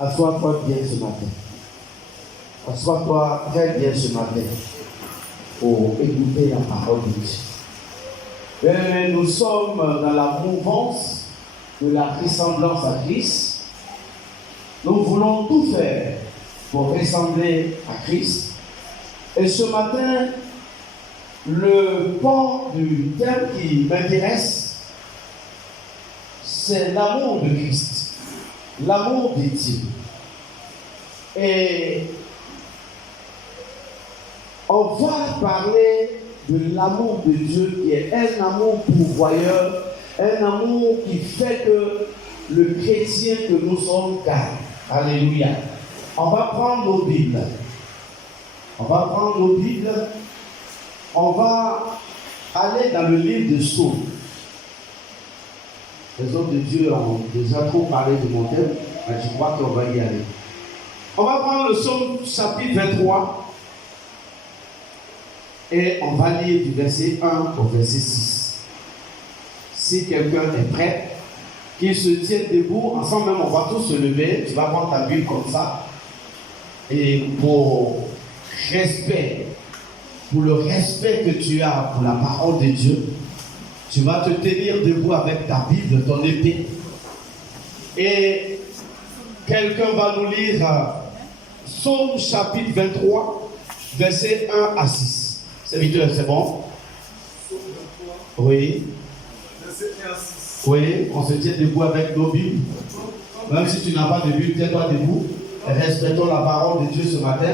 Assois-toi bien ce matin. Assois-toi très bien ce matin pour écouter la parole de Dieu. Mais nous sommes dans la mouvance de la ressemblance à Christ. Nous voulons tout faire pour ressembler à Christ. Et ce matin, le pan du thème qui m'intéresse, c'est l'amour de Christ, l'amour de Dieu. Et on va parler de l'amour de Dieu qui est un amour pourvoyeur, un amour qui fait que le chrétien que nous sommes gagne. Alléluia. On va prendre nos Bibles. On va aller dans le livre de Psaume. Les hommes de Dieu ont déjà trop parlé de mon thème, mais je crois qu'on va y aller. On va prendre le Psaume chapitre 23 et on va lire du verset 1 au verset 6. Si quelqu'un est prêt, qu'il se tienne debout, ensemble même on va tous se lever, tu vas prendre ta Bible comme ça. Et pour le respect que tu as pour la parole de Dieu, tu vas te tenir debout avec ta Bible, ton épée. Et quelqu'un va nous lire Psaume chapitre 23, versets 1 à 6. Serviteur, c'est bon? Oui. Verset 1 à 6. Oui, on se tient debout avec nos Bibles. Même si tu n'as pas de Bible, tiens-toi debout. Respectons la parole de Dieu ce matin.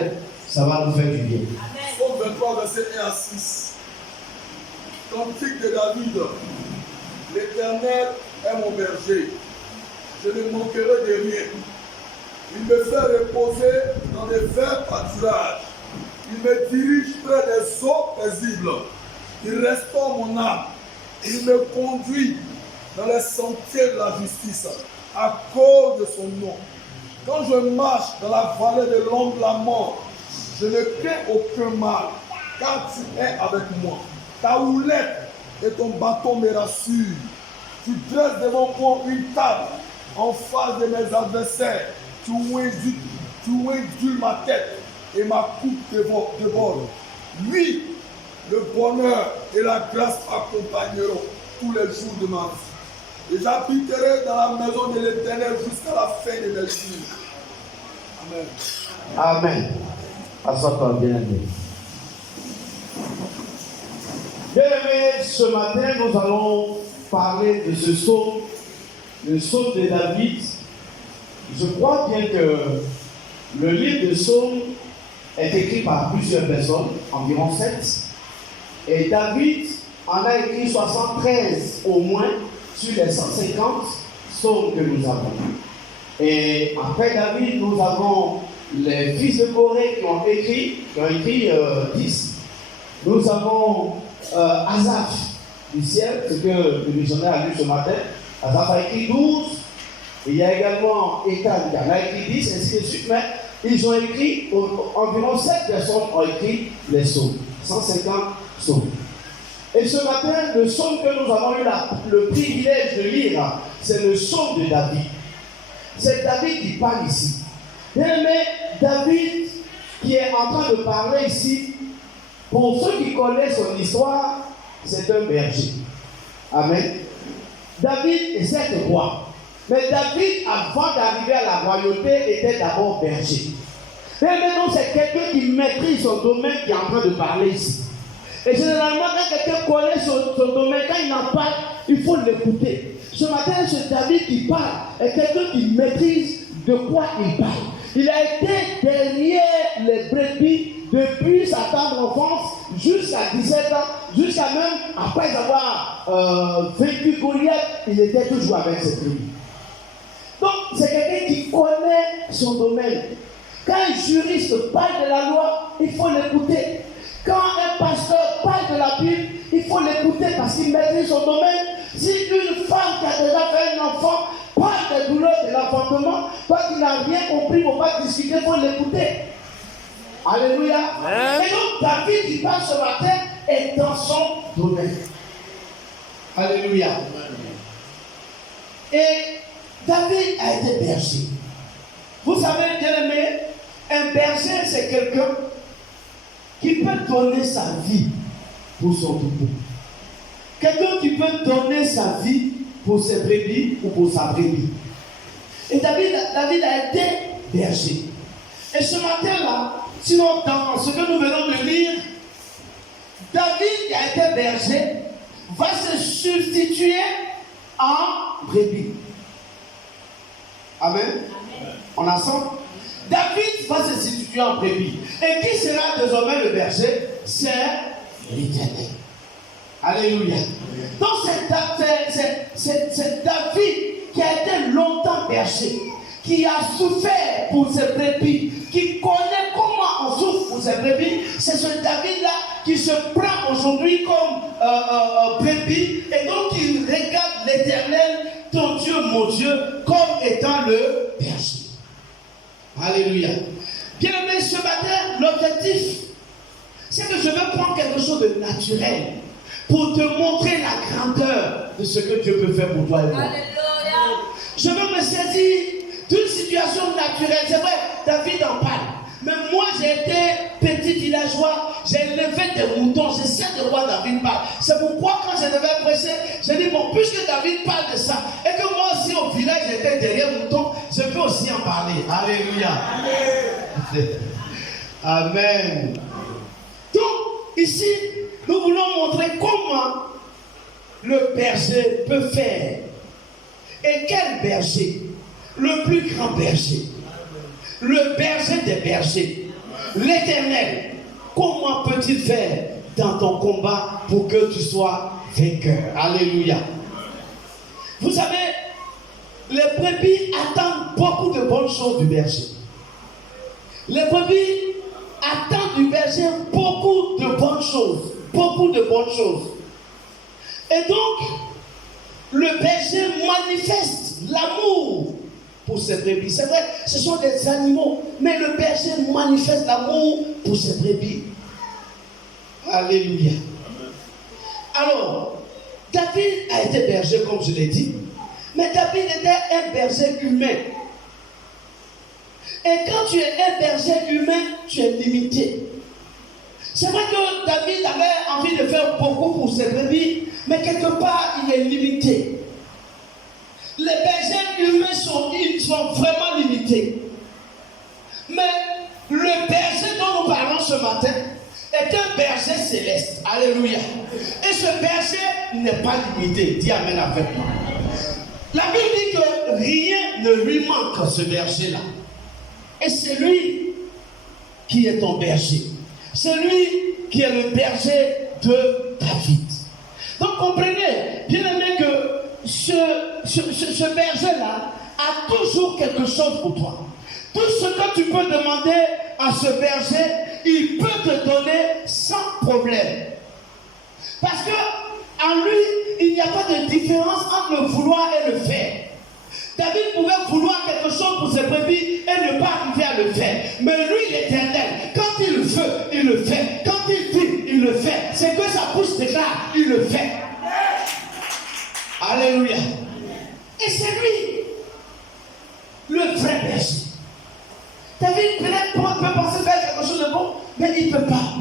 Ça va nous faire du bien. Psaume 23, verset 1 à 6. Cantique de David. L'Éternel est mon berger. Je ne manquerai de rien. Il me fait reposer dans des verts pâturages. Il me dirige près des eaux paisibles. Il restaure mon âme. Il me conduit dans les sentiers de la justice à cause de son nom. Quand je marche dans la vallée de l'ombre de la mort, je ne crains aucun mal, car tu es avec moi. Ta houlette et ton bâton me rassurent. Tu dresses devant moi une table en face de mes adversaires. Tu induis ma tête et ma coupe déborde. Oui, le bonheur et la grâce m'accompagneront tous les jours de ma vie. Et j'habiterai dans la maison de l'Éternel jusqu'à la fin de mes jours. Amen. Amen. Assois-toi bien aimé. Bien aimé, ce matin, nous allons parler de ce psaume, le psaume de David. Je crois bien que le livre de psaume est écrit par plusieurs personnes, environ 7. Et David en a écrit 73 au moins sur les 150 psaumes que nous avons. Et après David, nous avons les fils de Corée qui ont écrit 10. Nous avons Asaph du ciel, ce que le missionnaire a lu ce matin. Asaph a écrit 12. Et il y a également Ethan qui en a écrit 10, ainsi de suite. Mais ils ont écrit, environ 7 personnes ont écrit les psaumes. 150 psaumes. Et ce matin, le psaume que nous avons eu le privilège de lire, c'est le psaume de David. C'est David qui parle ici. Mais David qui est en train de parler ici, pour ceux qui connaissent son histoire, c'est un berger. Amen. David est certes roi. Mais David, avant d'arriver à la royauté, était d'abord berger. Mais maintenant, c'est quelqu'un qui maîtrise son domaine qui est en train de parler ici. Et généralement, quand quelqu'un connaît son domaine, quand il en parle, il faut l'écouter. Ce matin, c'est David qui parle, est quelqu'un qui maîtrise de quoi il parle. Il a été derrière les brebis depuis sa tendre enfance jusqu'à 17 ans, jusqu'à même après avoir vaincu Goliath, il était toujours avec ses brebis. Donc, c'est quelqu'un qui connaît son domaine. Quand un juriste parle de la loi, il faut l'écouter. Quand un pasteur parle de la Bible, il faut l'écouter parce qu'il maîtrise son domaine. Si une femme qui a déjà fait un enfant parle des douleurs de l'enfantement, toi qui n'as rien compris, on va discuter, il faut l'écouter. Alléluia. Et donc, David qui parle ce matin est dans son domaine. Alléluia. Et David a été berger. Vous savez, bien aimé, un berger, c'est quelqu'un qui peut donner sa vie pour son troupeau. Quelqu'un qui peut donner sa vie pour ses brebis ou pour sa brebis. Et David a été berger. Et ce matin-là, sinon dans ce que nous venons de lire, David qui a été berger va se substituer en brebis. Amen. Amen. On a ça. David va se substituer en brebis. Et qui sera désormais le berger? C'est l'Éternel. Alléluia. Donc c'est David qui a été longtemps berger, qui a souffert pour ses brebis, qui connaît comment on souffre pour ses brebis. C'est ce David-là qui se prend aujourd'hui comme brebis et donc il regarde l'Éternel, ton Dieu, mon Dieu, comme étant le berger. Alléluia. Bien aimé, ce matin, l'objectif, c'est que je veux prendre quelque chose de naturel pour te montrer la grandeur de ce que Dieu peut faire pour toi et moi. Alléluia. Je veux me saisir d'une situation naturelle. C'est vrai, David en parle. Mais moi, j'ai été petit villageois, j'ai élevé des moutons, je sais de quoi David parle. C'est pourquoi quand je devais prêcher, j'ai dit, bon, puisque David parle de ça, et que moi aussi au village, j'étais derrière moutons, je peux aussi en parler. Alléluia. Amen. Amen. Donc, ici, nous voulons montrer comment le berger peut faire. Et quel berger? Le plus grand berger. Le berger des bergers. L'Éternel. Comment peut-il faire dans ton combat pour que tu sois vainqueur? Alléluia. Vous savez, les brebis attendent beaucoup de bonnes choses du berger. Les brebis attendent du berger beaucoup de bonnes choses. Beaucoup de bonnes choses. Et donc, le berger manifeste l'amour pour ses brebis. C'est vrai, ce sont des animaux, mais le berger manifeste l'amour pour ses brebis. Alléluia. Alors, David a été berger, comme je l'ai dit, mais David était un berger humain. Et quand tu es un berger humain, tu es limité. C'est vrai que David avait envie de faire beaucoup pour ses brebis, mais quelque part, il est limité. Les bergers humains sont vraiment limités. Mais le berger dont nous parlons ce matin est un berger céleste. Alléluia. Et ce berger n'est pas limité. Dis amen avec moi. La Bible dit que rien ne lui manque à ce berger-là. Et c'est lui qui est ton berger. C'est lui qui est le berger de David. Donc comprenez, bien aimé, que ce berger-là a toujours quelque chose pour toi. Tout ce que tu peux demander à ce berger, il peut te donner sans problème. Parce que en lui, il n'y a pas de différence entre le vouloir et le faire. David pouvait vouloir quelque chose pour ses brebis et ne pas arriver à le faire. Mais lui, l'Éternel, quand il veut, il le fait. Quand il dit, il le fait. C'est que sa bouche déclare, il le fait. Alléluia. Et c'est lui, le vrai berger. David peut penser faire quelque chose de bon, mais il ne peut pas.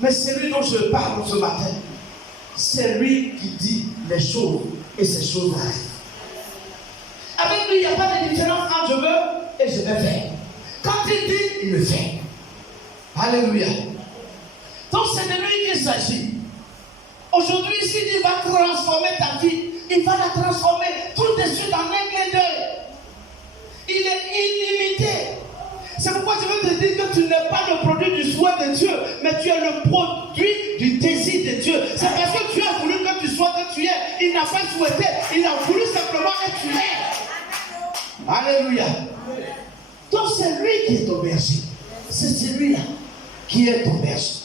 Mais c'est lui dont je parle ce matin. C'est lui qui dit les choses et ces choses arrivent. Avec lui, il n'y a pas de différence entre je veux et je vais faire. Quand il dit, il le fait. Alléluia. Donc c'est de lui qu'il s'agit. Aujourd'hui, s'il dit, va transformer ta vie, il va la transformer tout de suite en un clin d'œil. Il est illimité. C'est pourquoi je veux te dire que tu n'es pas le produit du souhait de Dieu, mais tu es le produit du désir de Dieu. C'est parce que Dieu a voulu que tu sois que tu es. Il n'a pas souhaité, il a voulu simplement que tu es. Alléluia. Donc c'est lui qui est ton berger. C'est celui-là qui est ton berger.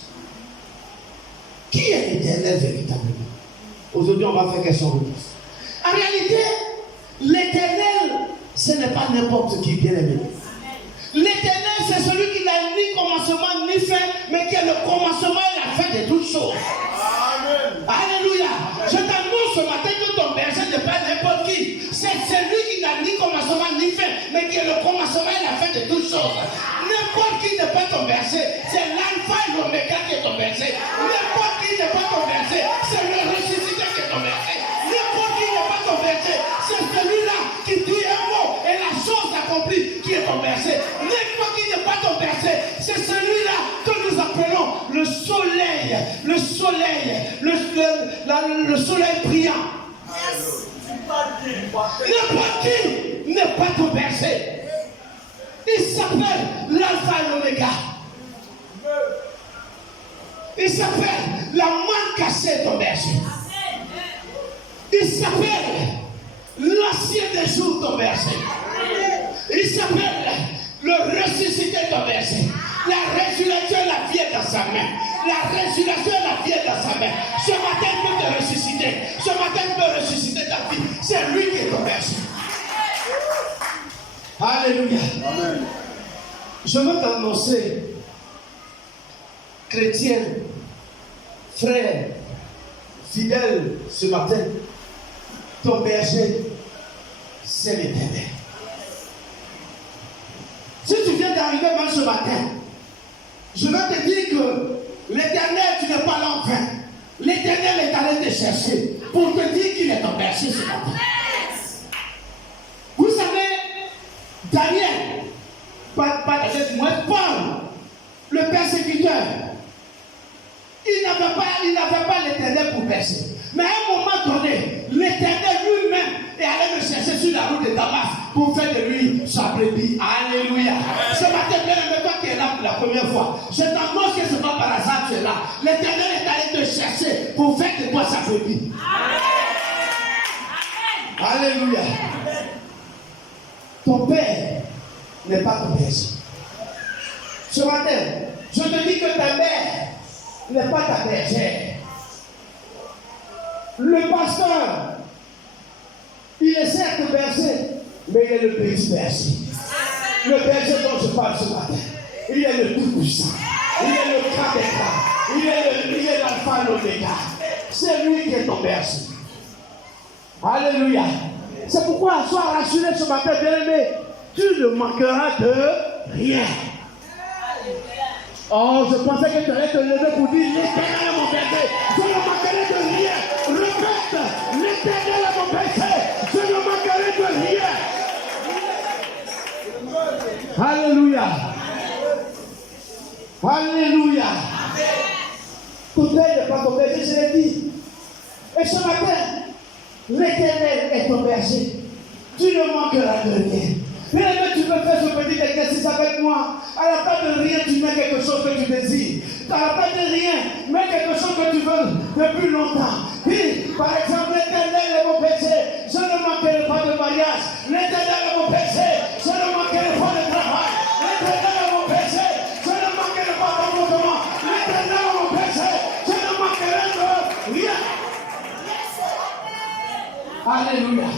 Qui est l'Éternel véritablement? Aujourd'hui, on va faire question-réponse. En réalité, l'Éternel, ce n'est pas n'importe qui, bien aimé. L'Éternel, c'est celui qui n'a ni commencement ni fin, mais qui est le commencement et la fin de toutes choses. Amen. Alléluia. Je t'annonce ce matin que ton berger n'est pas n'importe qui. C'est celui qui n'a ni commencement ni fin, mais qui est le commencement et la fin de toutes choses. N'importe qui n'est pas ton berger, c'est l'alpha et l'oméga qui est ton berger. N'importe qui n'est pas ton berger, c'est le ressuscité qui est ton berger. N'importe qui n'est pas ton berger, c'est celui-là qui dit un mot et la chose accomplie qui est ton berger. N'importe qui n'est pas ton berger, c'est celui-là que nous appelons le soleil, le soleil, le soleil brillant. N'importe qui n'est pas ton berger. Il s'appelle l'alpha et l'oméga. Il s'appelle la manne cachée ton berger. Il s'appelle l'ancien des jours ton berger. Il s'appelle le ressuscité ton berger. La résurrection et la vie est dans sa main. La résurrection et la vie est dans sa main. Ce matin il peut te ressusciter. Ce matin il peut ressusciter ta vie. C'est lui qui est ton berger. Alléluia. Amen. Je veux t'annoncer, chrétien, frère, fidèle, ce matin, ton berger, c'est l'Éternel. Si tu viens d'arriver même ce matin, je veux te dire que l'Éternel, tu n'es pas là en vain. L'Éternel est allé te chercher pour te dire qu'il est ton berger ce matin. Vous savez, Daniel, pas Paul, le persécuteur, il n'avait pas l'Éternel pour berger. Mais à un moment donné, l'Éternel lui-même est allé le chercher sur la route de Damas pour faire de lui sa brebis. Alléluia. Ce matin, bien aimé, toi qui es là pour la première fois, je t'annonce que ce n'est pas par hasard que tu es là. L'Éternel est allé te chercher pour faire de toi sa brebis. Alléluia. Ton père n'est pas ton berger. Ce matin, je te dis que ta mère n'est pas ta bergère. Le pasteur, il est certes berger, mais il est le petit berger. Le berger dont je parle ce matin, il est le tout puissant. Il est le grand des grands. Il est l'alpha et l'oméga. C'est lui qui est ton berger. Alléluia. C'est pourquoi, sois rassuré ce matin, bien-aimé, tu ne manqueras de rien. Oh, je pensais que tu allais te lever pour dire l'Éternel est mon berger. Je ne manquerai de rien. Répète, l'Éternel est mon berger. Je ne manquerai de rien. Alléluia. Alléluia. Ton père n'est pas ton berger, je l'ai dit. Et ce matin, l'Éternel est ton berger. Tu ne manqueras de rien. Bien aimé, tu peux faire ce petit exercice avec moi. À la place de rien, tu mets quelque chose que tu désires. À la place de rien, mets quelque chose que tu veux depuis longtemps. Puis, par exemple, l'Éternel est mon berger. Je ne manquerai pas de mariage. L'Éternel est mon berger. Je ne manquerai pas de travail. L'Éternel est mon berger. Je ne manquerai pas d'avortement. L'Éternel est mon berger. Je ne manquerai de rien. Alléluia.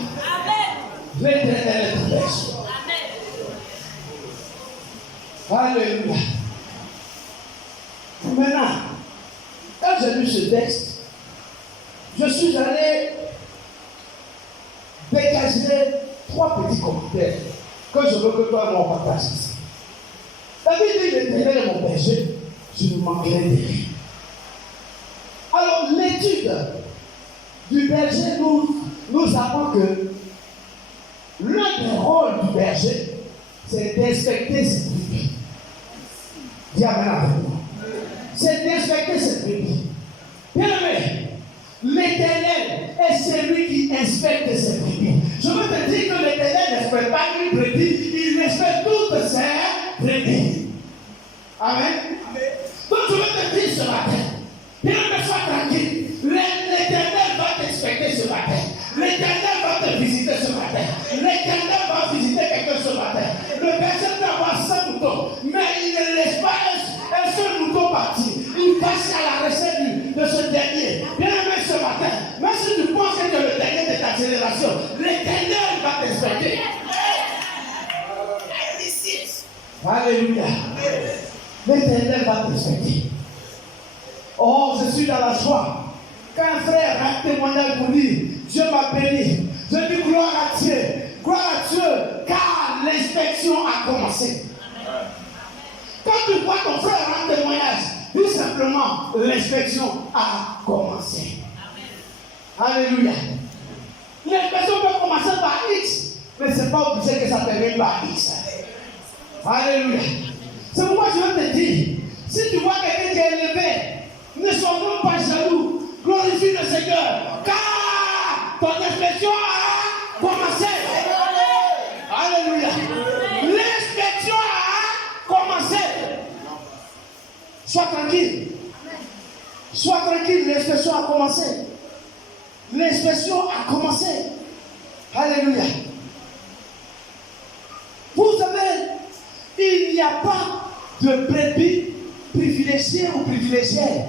L'Éternel est ton berger. Alléluia. Maintenant, quand j'ai lu ce texte, je suis allé dégager 3 petits commentaires que je veux que toi et moi on partage ici. David dit l'Éternel est mon berger, je ne manquerai de rien. Alors, l'étude du berger nous apprend que l'un des rôles du berger, c'est d'inspecter ses brebis. Dis amen avec moi. C'est d'inspecter ses brebis. Bien aimé, l'Éternel est celui qui inspecte ses brebis. Je veux te dire que l'Éternel n'inspecte pas une brebis, il inspecte toutes ses brebis. Amen. Donc je veux te dire ce matin, bien aimé, sois tranquille. L'Éternel va t'inspecter ce matin. L'Éternel va te visiter ce matin. L'Éternel va visiter quelqu'un ce matin. Le berger peut avoir 100 moutons, mais il ne laisse pas un seul mouton partir. Il passe à la recette de ce dernier. Bien aimé ce matin, même si tu penses que tu es le dernier de ta génération, l'Éternel va t'inspecter. Alléluia. L'Éternel va t'inspecter. Oh, je suis dans la joie. Quand un frère a un témoignage pour dire, Dieu m'a béni. Je dis gloire à Dieu, car l'inspection a commencé. Quand tu vois ton frère rendre témoignage, tout simplement, l'inspection a commencé. Alléluia. L'inspection peut commencer par X, mais ce n'est pas obligé que ça termine par X. Alléluia. C'est pourquoi je veux te dire, si tu vois quelqu'un qui est élevé, ne sois même pas jaloux. Glorifie le Seigneur, car ton inspection a commencé. Alléluia. L'inspection a commencé. Sois tranquille. Sois tranquille, l'inspection a commencé. L'inspection a commencé. Alléluia. Vous savez, il n'y a pas de brebis privilégiés ou privilégiés.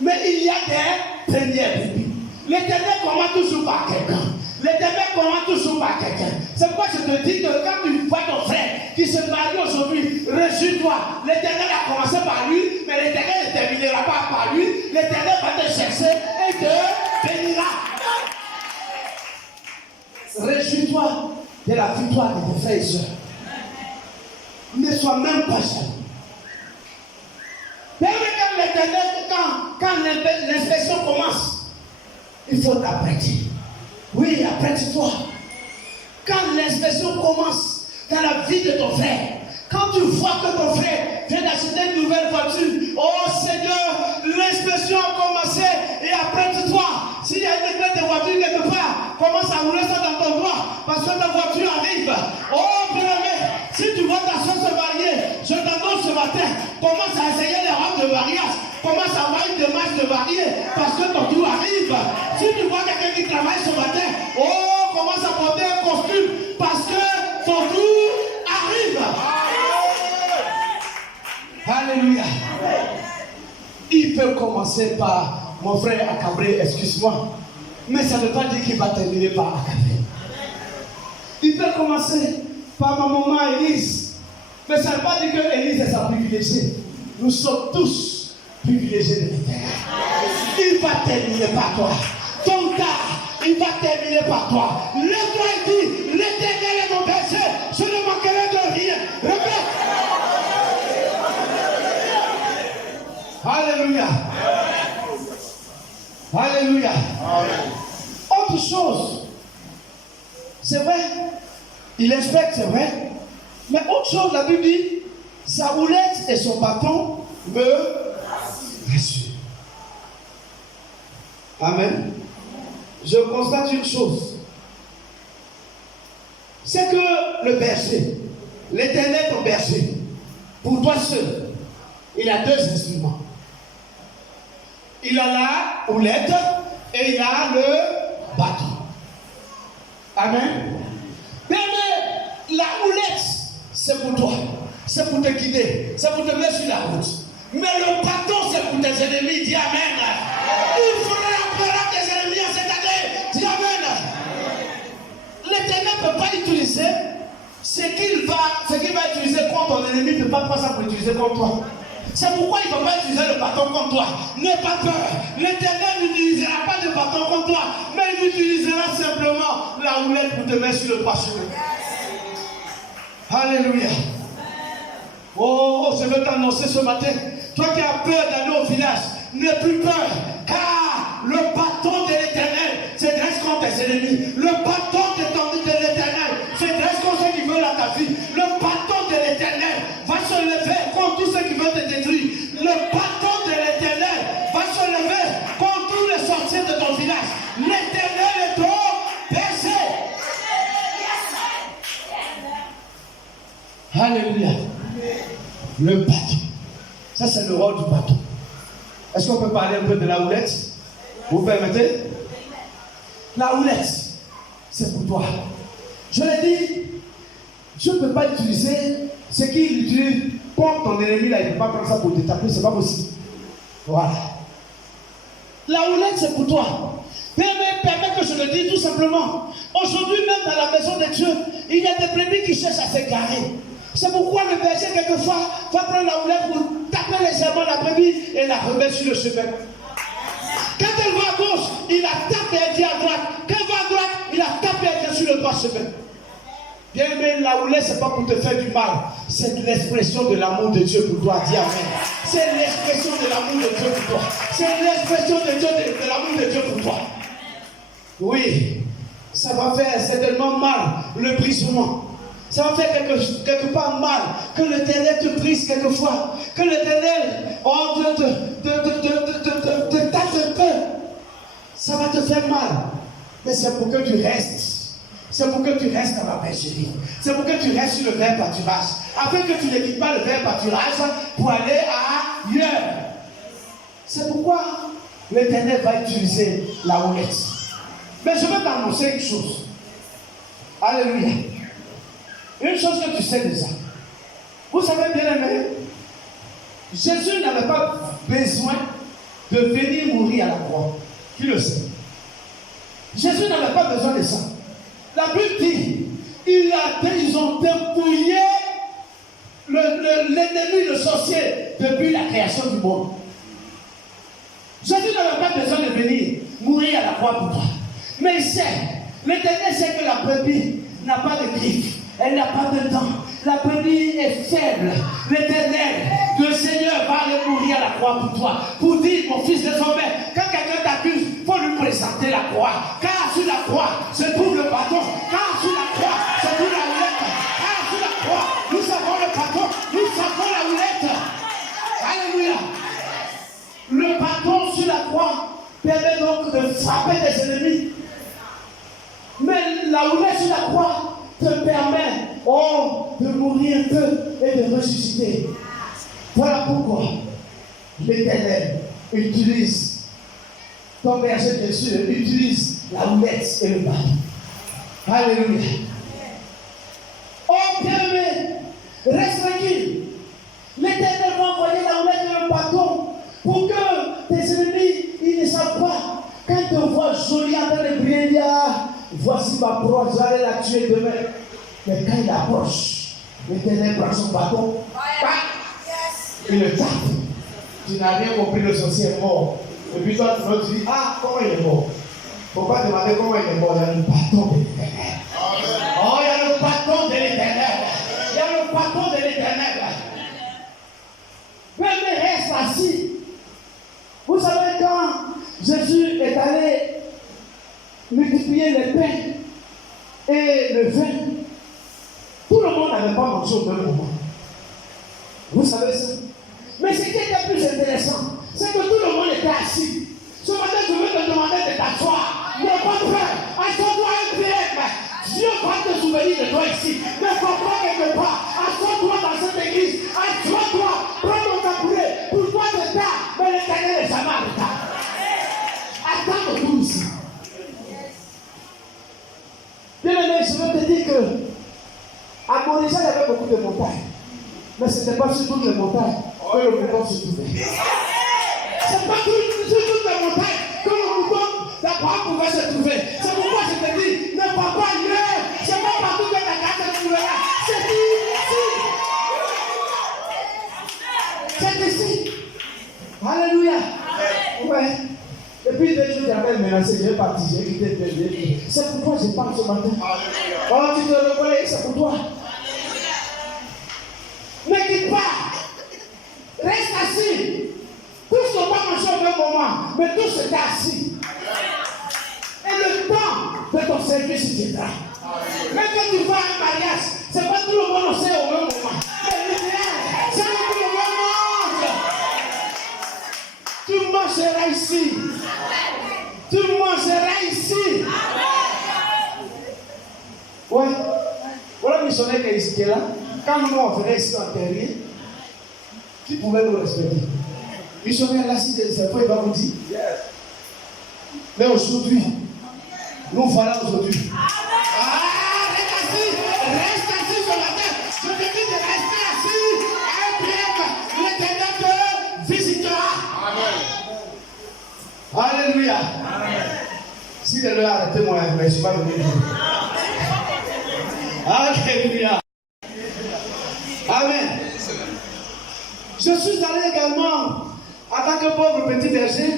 Mais il y a des premières brebis. L'Éternel commence toujours par quelqu'un. L'Éternel commence toujours par quelqu'un. C'est pourquoi je te dis que quand tu vois ton frère qui se marie aujourd'hui, réjouis-toi. L'Éternel a commencé par lui, mais l'Éternel ne terminera pas par lui. L'Éternel va te chercher et te bénira. Réjouis-toi de la victoire de tes frères et sœurs. Ne sois même pas jaloux. Mais quand l'Éternel, quand l'inspection commence, il faut t'apprêter. Oui, apprête-toi. Quand l'inspection commence dans la vie de ton frère, quand tu vois que ton frère vient d'acheter une nouvelle voiture, oh Seigneur, l'inspection a commencé et apprête-toi. S'il y a une clé de voiture quelque part, commence à rouler ça dans ton doigt parce que ta voiture arrive. Oh bien-aimé, si tu vois ta soeur se marier, je t'annonce ce matin, commence à essayer les robes de mariage. Commence à avoir une démarche de marier parce que ton tour arrive. Si tu vois quelqu'un qui travaille ce matin, oh, commence à porter un costume parce que ton tour arrive. Alléluia. Il peut commencer par mon frère Akabré, excuse-moi, mais ça ne veut pas dire qu'il va terminer par Akabré. Il peut commencer par ma maman Élise, mais ça ne veut pas dire que Élise est sa privilégiée. Nous sommes tous privilégié de l'Éternel. Il va terminer par toi. Ton cas, il va terminer par toi. Lève-toi et dis, l'Éternel est mon berger, je ne manquerai de rien. Répète. Alléluia. Alléluia. Autre chose, c'est vrai, il inspecte, c'est vrai, mais autre chose, la Bible dit, sa houlette et son bâton me rassure. Amen. Je constate une chose, c'est que le berger, l'Éternel ton berger, pour toi seul, il a deux instruments. Il a la houlette et il a le bâton. Amen. Mais la houlette, c'est pour toi. C'est pour te guider. C'est pour te mettre sur la route. Mais le bâton, c'est pour tes ennemis. Dis Amen. Il frappera tes ennemis en cette année. Dis Amen. L'Éternel ne peut pas utiliser ce qu'il va utiliser contre ton ennemi. Il ne peut pas prendre ça pour l'utiliser contre toi. C'est pourquoi il ne va pas utiliser le bâton contre toi. N'aie pas peur. L'Éternel n'utilisera pas de bâton contre toi, mais il utilisera simplement la houlette pour te mettre sur le parchemin. Alléluia. Oh, je veux t'annoncer ce matin. Toi qui as peur d'aller au village, n'aie plus peur. Car le bâton de l'Éternel se dresse contre tes ennemis. Le bâton de l'Éternel se dresse contre ceux qui veulent à ta vie. Le bâton de l'Éternel va se lever contre tous ceux qui veulent te détruire. Le bâton de l'Éternel va se lever contre tous les sorciers de ton village. L'Éternel est ton berger. Alléluia. Le bâton. Ça, c'est le rôle du bâton. Est-ce qu'on peut parler un peu de la houlette? Vous permettez? La houlette, c'est pour toi. Je l'ai dit, je ne peux pas utiliser ce qu'il utilise contre ton ennemi. Là, il ne peut pas prendre ça pour te taper, c'est pas possible. Voilà. La houlette, c'est pour toi. Permets que je le dise tout simplement. Aujourd'hui, même dans la maison de Dieu, il y a des brebis qui cherchent à s'égarer. C'est pourquoi le berger, quelquefois, va prendre la houlette pour taper légèrement la brebis et la remettre sur le chemin. Quand elle va à gauche, il la tape et elle vient à droite. Quand elle va à droite, il la tape et elle vient sur le droit chemin. Bien aimé, la houlette, ce n'est pas pour te faire du mal. C'est l'expression de l'amour de Dieu pour toi. Dis amen. C'est l'expression de l'amour de Dieu pour toi. C'est l'expression de l'amour de Dieu pour toi. Oui, ça va faire certainement mal, le brisement. Ça va faire quelque part mal, que l'Éternel te brise quelquefois. Que l'Éternel te tâche un peu. Ça va te faire mal. Mais c'est pour que tu restes. C'est pour que tu restes dans la bergerie. C'est pour que tu restes sur le vert pâturage. Afin que tu ne quittes pas le vert pâturage pour aller ailleurs. C'est pourquoi l'Éternel va utiliser la houlette. Mais je veux t'annoncer une chose. Alléluia. Une chose que tu sais déjà. Vous savez bien aimé, Jésus n'avait pas besoin de venir mourir à la croix. Qui le sait? Jésus n'avait pas besoin de ça. La Bible dit, ils ont dépouillé l'ennemi, le sorcier, depuis la création du monde. Jésus n'avait pas besoin de venir mourir à la croix pour toi. Mais il sait, l'Éternel sait que la brebis n'a pas de griffes, elle n'a pas de dents. La brebis est faible. L'Éternel, le Seigneur va aller mourir à la croix pour toi. Pour dire, mon fils, désormais, quand quelqu'un t'accuse, il faut lui présenter la croix. Car sur la croix se trouve le bâton. Car sur la croix se trouve la houlette. Car sur la croix, nous savons le bâton, nous savons la houlette. Alléluia. Le bâton sur la croix permet donc de frapper des ennemis. Mais la houlette sur la croix te permet de mourir un peu et de ressusciter. Voilà pourquoi l'Éternel utilise, ton berger bien sûr, utilise la houlette et le bâton. Alléluia. Oh bien-aimé, reste tranquille. L'Éternel va envoyer la houlette et le bâton pour que tes ennemis, ils ne savent pas. Quand ils te voient joli en train de briller, il y a voici ma proie, j'allais la tuer demain. Mais quand il approche, l'Éternel prend son bâton, il le tape. Tu n'as rien compris, le sorcier est mort. Et puis toi, tu dis, ah, comment il est mort? Il ne faut pas demander comment il est mort. Il y a le bâton de l'Éternel. Oh, il y a le bâton de l'Éternel. Il y a le bâton de l'Éternel. Mais reste assis. Vous savez, quand Jésus est allé multiplier les pains et le vin, tout le monde n'avait pas mangé au même moment. Vous savez ça? Mais ce qui était plus intéressant, c'est que tout le monde était assis. Ce matin, je veux te demander de t'asseoir. N'aie pas peur. Assois-toi un peu. Dieu va te souvenir de toi ici. Ne sois pas quelque part. Assois-toi dans cette église. Assois-toi. Prends ton tabouret. Pour toi, c'est tard. Mais l'Éternel n'est jamais en retard. Attends tout ici. Bien aimé, je veux te dire que à Morissa, il y avait beaucoup de montagnes. Mais ce n'était pas sur toutes les montagnes que le mouton se trouvait. Ce n'est pas sur toutes les montagnes que le mouton d'Abraham pouvait se trouver. C'est pourquoi je te dis, ne va pas ailleurs. Ce n'est pas partout que ta carte se trouvera. C'est ici. C'est ici. Alléluia. Ouais. Et puis dès que j'avais menacé, j'ai parti, j'ai quitté le bébé. C'est pourquoi je parle ce matin. Oh, tu te reconnais, c'est pour toi. Ne quitte pas. Reste assis. Tous n'ont pas mangé au même moment, mais tous étaient assis. Et le temps de ton service viendra. Mais quand tu vas à un mariage, ce n'est pas tout le monde sait au même moment. Mais l'idéal, c'est que tout le monde mange. Tu mangeras ici. Tu mangeras ici. Ouais. Voilà le missionnaire qui est là. Quand nous on venait ici en terrier, qui pouvait nous respecter? Le missionnaire là, si c'est pas, il va vous dire. Mais aujourd'hui, nous voilà aujourd'hui. Reste assis sur la terre. Je te dis de rester assis. Un l'Éternel te visitera. Amen. Alléluia. Amen. Si le leur arrêté moi, mais je ne suis pas venu. Alléluia. Amen. Je suis allé également, en tant que pauvre petit berger,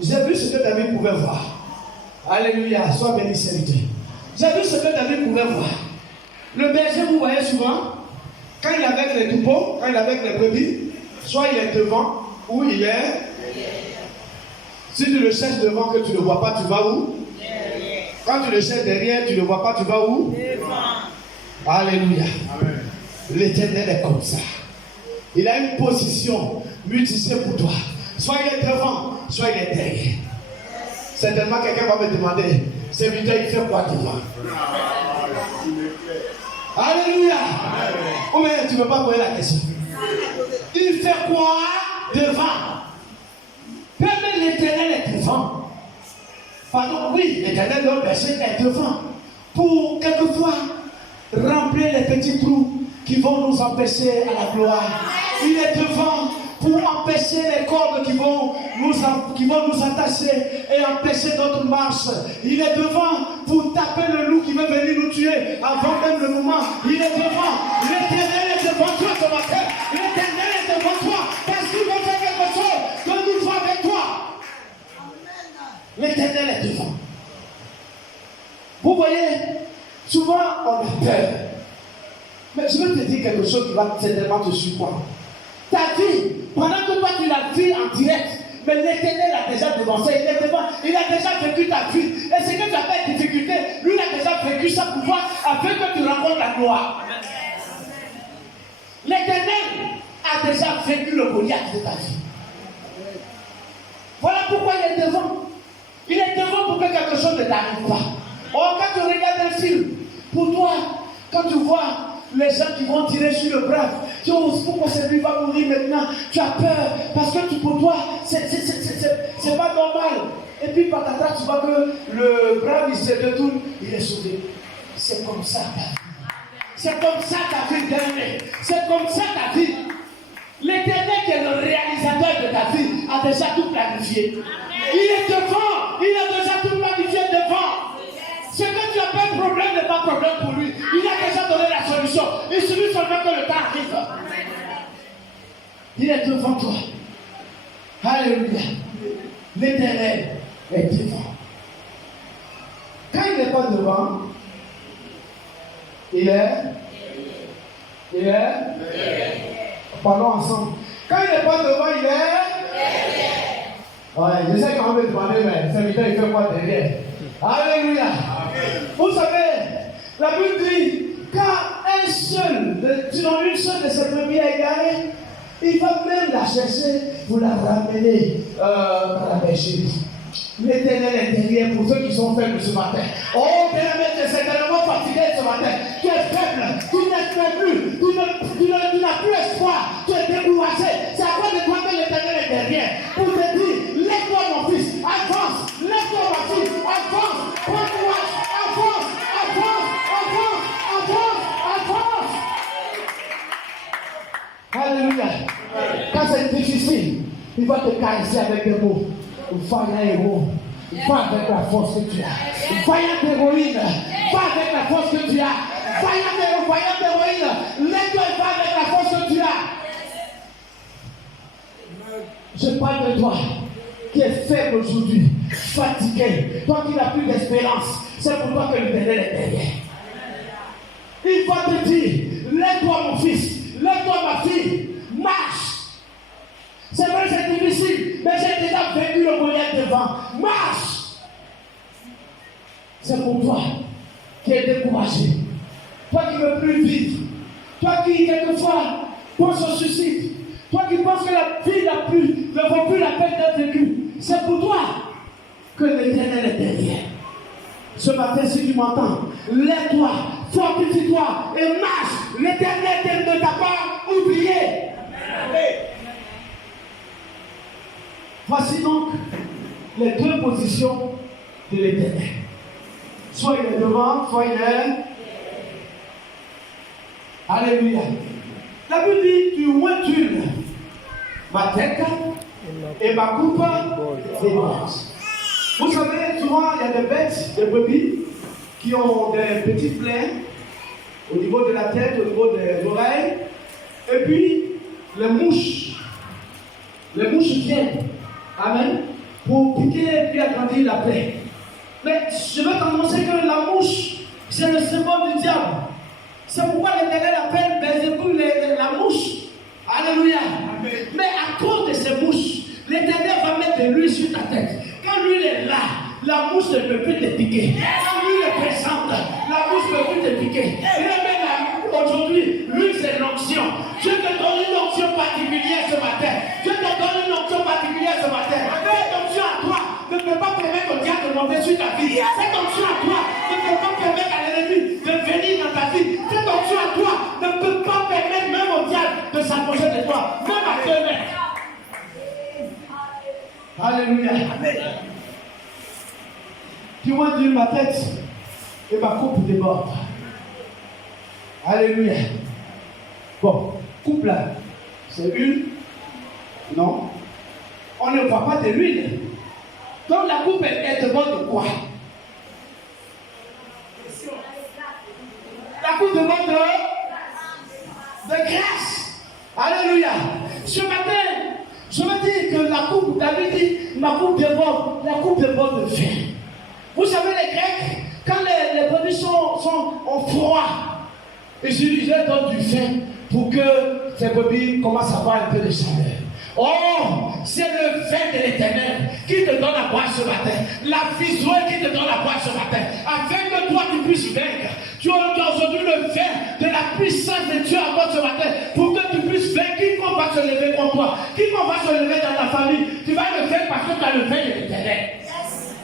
j'ai vu ce que David pouvait voir. Alléluia. Sois béni, serviteur. J'ai vu ce que David pouvait voir. Le berger, vous voyez souvent, quand il est avec les troupeaux, quand il est avec les brebis, soit il est devant ou il est. Si tu le cherches devant que tu ne le vois pas, tu vas où? Quand tu le cherches derrière, tu ne le vois pas, tu vas où? Alléluia. Amen. L'Éternel est comme ça. Il a une position multipliée pour toi. Soit il est devant, soit il est derrière. Certainement, quelqu'un va me demander, serviteur, il fait quoi devant? Alléluia. Ou bien tu ne veux pas poser la question. Il fait quoi devant? Même l'Éternel est devant. Pardon, oui, l'Éternel, le berger, est devant. Pour quelquefois remplir les petits trous qui vont nous empêcher à la gloire. Il est devant pour empêcher les cordes qui vont nous attacher et empêcher notre marche. Il est devant pour taper le loup qui veut venir nous tuer avant même le moment. Il est devant. L'Éternel est devant toi ce matin. L'Éternel est devant toi parce qu'il veut faire quelque chose que nous faisons avec toi. L'Éternel est devant. Vous voyez, souvent on a peur. Mais je veux te dire quelque chose qui va certainement te surprendre. Ta vie, pendant que toi tu la vis en direct, mais l'Éternel a déjà devancé, il est devant, il a déjà vécu ta vie. Et ce que tu appelles difficulté, lui il a déjà vécu ça pour voir afin que tu rencontres la gloire. L'Éternel a déjà vécu le Goliath de ta vie. Voilà pourquoi il est devant. Il est devant pour que quelque chose ne t'arrive pas. Or, quand tu regardes un film, pour toi, quand tu vois les gens qui vont tirer sur le brave, tu oses, pourquoi celui va mourir maintenant? Tu as peur, parce que pour toi, c'est pas normal. Et puis, patatras, tu vois que le brave, il se retourne, il est sauvé. C'est comme ça ta vie. C'est comme ça ta vie, bien-aimé. C'est comme ça ta vie. L'Éternel qui est le réalisateur de ta vie a déjà tout planifié. Il est devant, il a déjà tout planifié devant. Ce que tu appelles problème n'est pas problème pour lui. Il a déjà donné la solution. Il suffit seulement que le temps arrive. Il est devant toi. Alléluia. L'Éternel est devant. Quand il n'est pas devant, il est. Parlons ensemble. Quand il n'est pas devant, il est. Ouais, je sais qu'on va me demander, mais le serviteur, il fait quoi derrière? Alléluia. Vous savez, la Bible dit, quand une seule de ses brebis est égarée, il va même la chercher pour la ramener à la bergerie. L'Éternel est derrière pour ceux qui sont faibles ce matin. Oh, bien-aimé, tu es certainement fatigué ce matin. Tu es faible, tu n'espères plus, tu n'as plus espoir, tu es découragé. C'est à cause de toi que l'Éternel est derrière. Pour te dire, lève-toi mon fils, avance, lève-toi ma fille, avance, prends courage, avance. Alléluia. Quand c'est difficile, il va te caresser avec des mots. Vaillant héros, va avec la force que tu as. Vaillante héroïne, va avec la force que tu as. Vaillante héroïne, lève-toi et va avec la force que tu as. Je parle de toi qui es faible aujourd'hui, fatigué, toi qui n'as plus d'espérance. C'est pour toi que l'Éternel est derrière. Il va te dire, lève-toi mon fils, lève-toi ma fille, marche. C'est vrai, c'est difficile, mais j'ai déjà vécu le Goliath devant. Marche! C'est pour toi qui es découragé. Toi qui ne veux plus vivre. Toi qui, quelquefois, penses au suicide. Toi qui penses que la vie ne vaut plus la peine d'être vécue. C'est pour toi que l'Éternel est derrière. Ce matin, si tu m'entends, lève-toi, fortifie-toi et marche. L'Éternel ne t'a pas oublié. Amen. Voici donc les deux positions de l'Éternel. Soit il est devant, soit il est. Alléluia. La Bible dit, tu ouettules ma tête et ma coupe déborde. Vous savez, souvent il y a des bêtes, des brebis, qui ont des petits plaies au niveau de la tête, au niveau des oreilles. Et puis, les mouches viennent. Amen. Pour piquer et puis agrandir la plaie. Mais je veux t'annoncer que la mouche, c'est le symbole du diable. C'est pourquoi l'Éternel appelle Belzébul la mouche. Alléluia. Amen. Mais à cause de ces mouches, l'Éternel va mettre de l'huile sur ta tête. Quand l'huile est là, la mouche ne peut plus te piquer. Quand l'huile est présente, la mouche ne peut plus te piquer. Aujourd'hui, l'huile c'est l'onction. Dieu te donne une onction particulière ce matin. Dieu te donne une onction particulière ce matin. Cette onction à toi ne peut pas permettre au diable de monter sur ta vie. Cette onction à toi ne peut pas permettre à l'ennemi de venir dans ta vie. Cette onction à toi ne peut pas permettre même au diable de s'approcher de toi, même à 2 mètres. Alléluia. Amen. Tu vois Dieu ma tête et ma coupe déborde. Alléluia. Bon, coupe là. C'est une. Non. On ne voit pas de l'huile. Donc la coupe elle demande de quoi? La coupe demande de grâce. Alléluia. Ce matin, je veux dire que la coupe, David dit, ma coupe déborde, la coupe déborde de vin. Vous savez les Grecs, quand les brebis sont en froid, ils leur donnent du vin pour que ces brebis commencent à avoir un peu de chaleur. Oh, c'est le vin de l'Éternel qui te donne à boire ce matin. La visuelle qui te donne à boire ce matin. Afin que toi tu puisses vaincre. Tu as aujourd'hui le vin de la puissance de Dieu à toi ce matin. Pour que tu puisses vaincre. Quiconque va se lever contre toi. Quiconque va se lever dans ta famille. Tu vas le faire parce que tu as le vin de l'Éternel. Yes.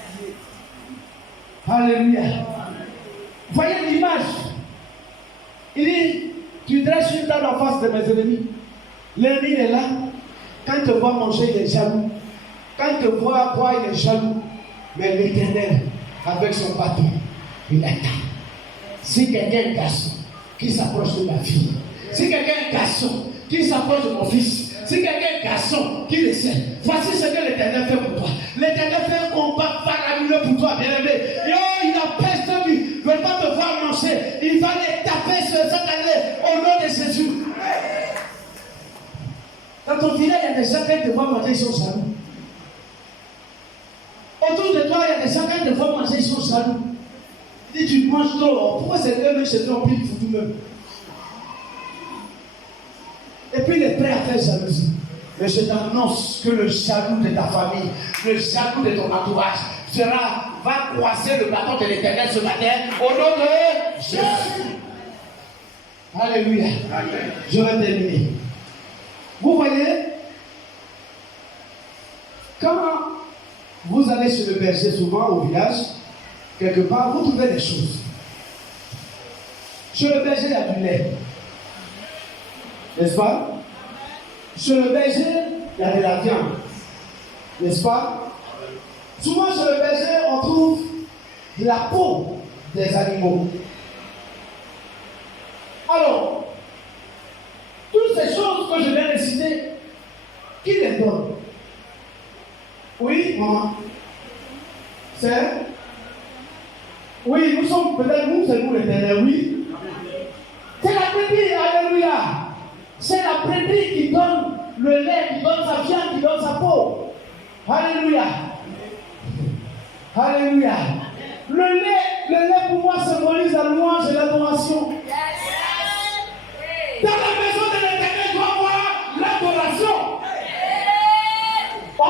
Alléluia. Voyez l'image. Il dit, tu dresses une table en face de mes ennemis. L'ennemi est là. Quand il te voit manger, il est jaloux. Quand il te voit boire, il est jaloux. Mais l'Éternel, avec son bâton, il attend. Si quelqu'un est un garçon qui s'approche de ma fille, si quelqu'un est un garçon qui s'approche de mon fils, si quelqu'un est un garçon qui le sait, voici ce que l'Éternel fait pour toi. L'Éternel fait un combat faramineux pour toi, bien-aimé. Il empêche ceux qui ne veulent pas te voir manger. Il va les taper sur cette année au nom de Jésus. Dans ton village, il y a des gens qui te voient manger, ils sont jaloux. Autour de toi, il y a des gens qui te voient manger, ils sont jaloux. Si tu manges trop, pourquoi c'est eux-mêmes chez eux, on pile pour tout-même? Et puis il est prêt à faire jalousie. Mais je t'annonce que le jaloux de ta famille, le jaloux de ton entourage, va croiser le bâton de l'Éternel ce matin au nom de Jésus. Alléluia. Amen. Je vais terminer. Vous voyez, quand vous allez chez le berger souvent au village, quelque part, vous trouvez des choses. Chez le berger, il y a du lait. N'est-ce pas? Chez le berger, il y a de la viande. N'est-ce pas? Souvent, chez le berger, on trouve de la peau des animaux. Alors, toutes ces choses que je viens de citer, qui les donne? Oui, maman. C'est? Oui, nous sommes peut-être nous, c'est nous l'Éternel, oui. C'est la brebis, alléluia. C'est la brebis qui donne le lait, qui donne sa viande, qui donne sa peau. Alléluia. Alléluia. Le lait pour moi symbolise la louange et l'adoration. Dans la maison de l'Éternel, il doit y avoir l'adoration. Oh,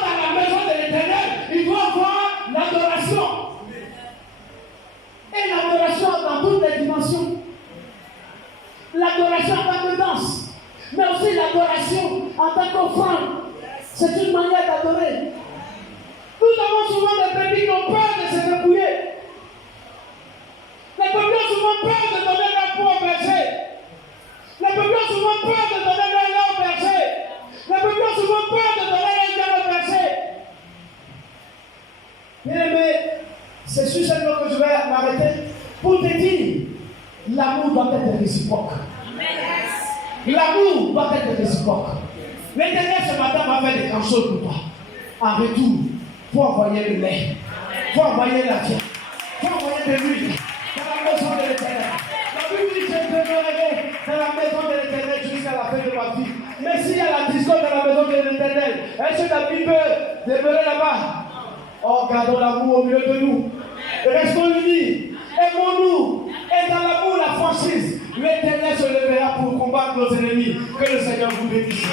dans la maison de l'Éternel, il doit y avoir l'adoration. Et l'adoration dans toutes les dimensions. L'adoration en tant que danse, mais aussi l'adoration en tant qu'offrande. C'est une manière d'adorer. Nous avons souvent des brebis qui ont peur de se dépouiller. Les brebis ont souvent peur de donner leur peau au berger. Les brebis ont souvent peur de donner leur lait au berger. Les brebis ont souvent peur de donner leur viande au berger. Bien-aimé, c'est sur cette note que je vais m'arrêter pour te dire, l'amour doit être réciproque. L'amour doit être réciproque. L'Éternel ce matin va faire des grandes choses pour toi. En retour, pour envoyer le lait, pour envoyer la viande, pour envoyer de l'huile dans la maison de l'Éternel. La Bible dit que je demeurerai dans la maison de l'Éternel jusqu'à la fin de ma vie. Mais s'il y a la discorde dans la maison de l'Éternel, est-ce que la Bible peut demeurer là-bas? Oh, gardons l'amour au milieu de nous. Restons unis. Aimons-nous. Et dans l'amour, la franchise. L'Éternel se lèvera pour combattre nos ennemis. Que le Seigneur vous bénisse.